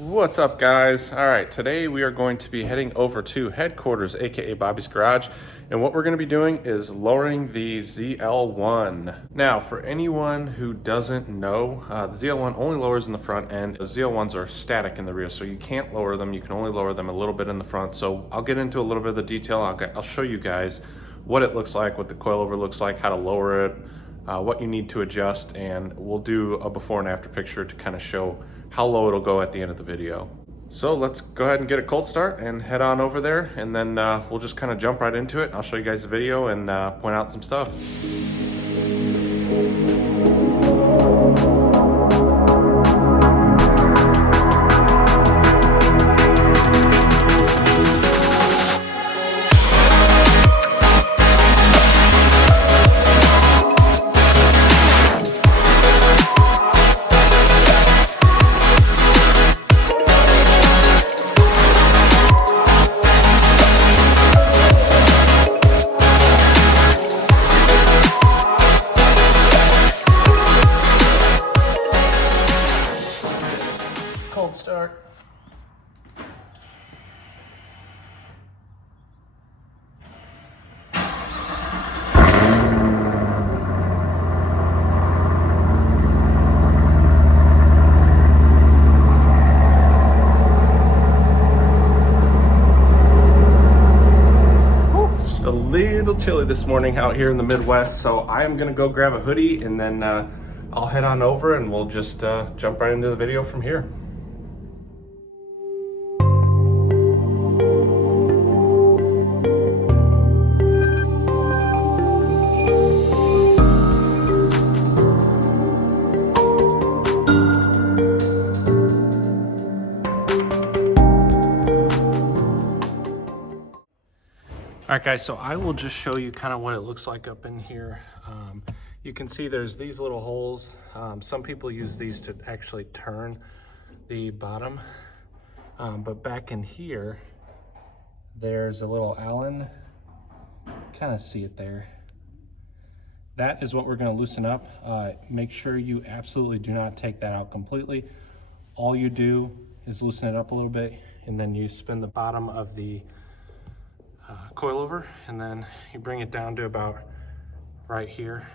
What's up, guys? All right, today we are going to be heading over to headquarters, aka Bobby's Garage, and what we're going to be doing is lowering the ZL1. Now, for anyone who doesn't know, the ZL1 only lowers in the front end. The ZL1s are static in the rear, so you can't lower them. You can only lower them a little bit in the front. So I'll get into a little bit of the detail. I'll show you guys what it looks like, what the coilover looks like, how to lower it, what you need to adjust, and we'll do a before and after picture to kind of show how low it'll go at the end of the video. So let's go ahead and get a cold start and head on over there, and then we'll just kind of jump right into it. I'll show you guys the video and point out some stuff. Cold start. It's just a little chilly this morning out here in the Midwest, so I am gonna go grab a hoodie and then I'll head on over and we'll just jump right into the video from here. All right, guys, so I will just show you kind of what it looks like up in here. You can see there's these little holes. Some people use these to actually turn the bottom. But back in here, there's a little Allen. Kind of see it there. That is what we're going to loosen up. Make sure you absolutely do not take that out completely. All you do is loosen it up a little bit, and then you spin the bottom of the coilover, and then you bring it down to about right here.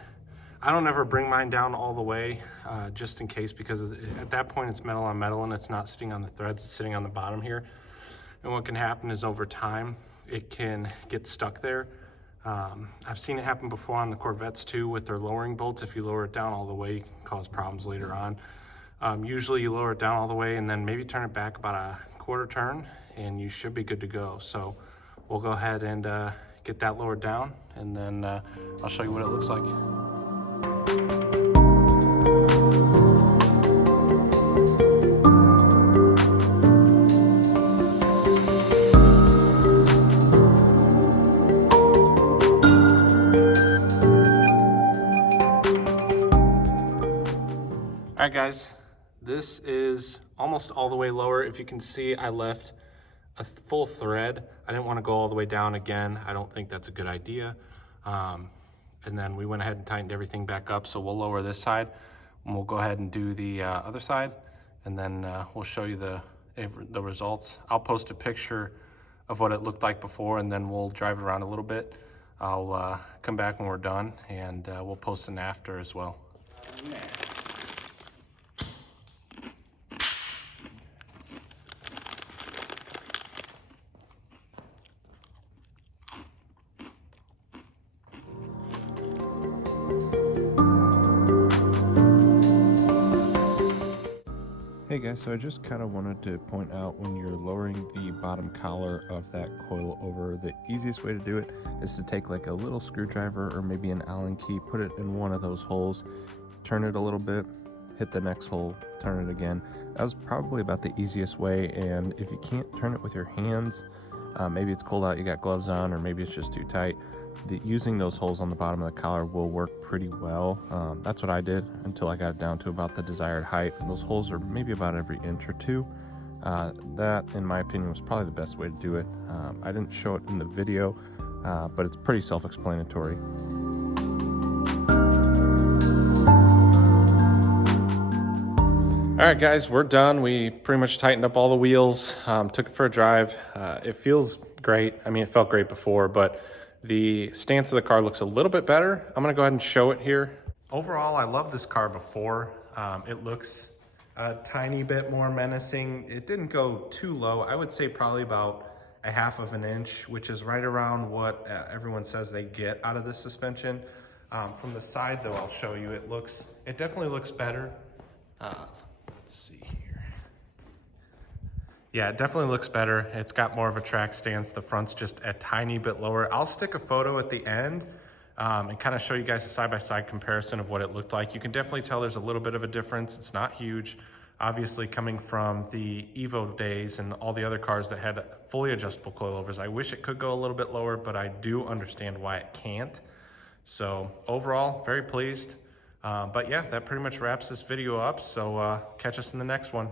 I don't ever bring mine down all the way, just in case, because at that point it's metal on metal and it's not sitting on the threads, it's sitting on the bottom here. And what can happen is over time it can get stuck there. I've seen it happen before on the Corvettes too with their lowering bolts. If you lower it down all the way, it can cause problems later on. Usually you lower it down all the way and then maybe turn it back about a quarter turn and you should be good to go. So we'll go ahead and get that lowered down, and then I'll show you what it looks like. All right, guys, this is almost all the way lower. If you can see, I left a full thread. I didn't want to go all the way down again. I don't think that's a good idea. And then we went ahead and tightened everything back up. So we'll lower this side and we'll go ahead and do the other side. And then we'll show you the results. I'll post a picture of what it looked like before, and then we'll drive it around a little bit. I'll come back when we're done, and we'll post an after as well. Hey guys, so I just kind of wanted to point out, when you're lowering the bottom collar of that coil over, the easiest way to do it is to take like a little screwdriver or maybe an Allen key, put it in one of those holes, turn it a little bit, hit the next hole, turn it again. That was probably about the easiest way. And if you can't turn it with your hands, maybe it's cold out, you got gloves on, or maybe it's just too tight, using those holes on the bottom of the collar will work pretty well. That's what I did until I got it down to about the desired height. And those holes are maybe about every inch or two. That, in my opinion, was probably the best way to do it. I didn't show it in the video, but it's pretty self-explanatory. All right, guys, we're done. We pretty much tightened up all the wheels, took it for a drive. It feels great. I mean, it felt great before, but the stance of the car looks a little bit better. I'm gonna go ahead and show it here. Overall, I love this car before. It looks a tiny bit more menacing. It didn't go too low. I would say probably about a half of an inch, which is right around what everyone says they get out of this suspension. From the side though, I'll show you, it definitely looks better. Let's see here. Yeah, it definitely looks better. It's got more of a track stance. The front's just a tiny bit lower. I'll stick a photo at the end and kind of show you guys a side-by-side comparison of what it looked like. You can definitely tell there's a little bit of a difference. It's not huge. Obviously, coming from the Evo days and all the other cars that had fully adjustable coilovers, I wish it could go a little bit lower, but I do understand why it can't. So overall, very pleased. But yeah, that pretty much wraps this video up. So catch us in the next one.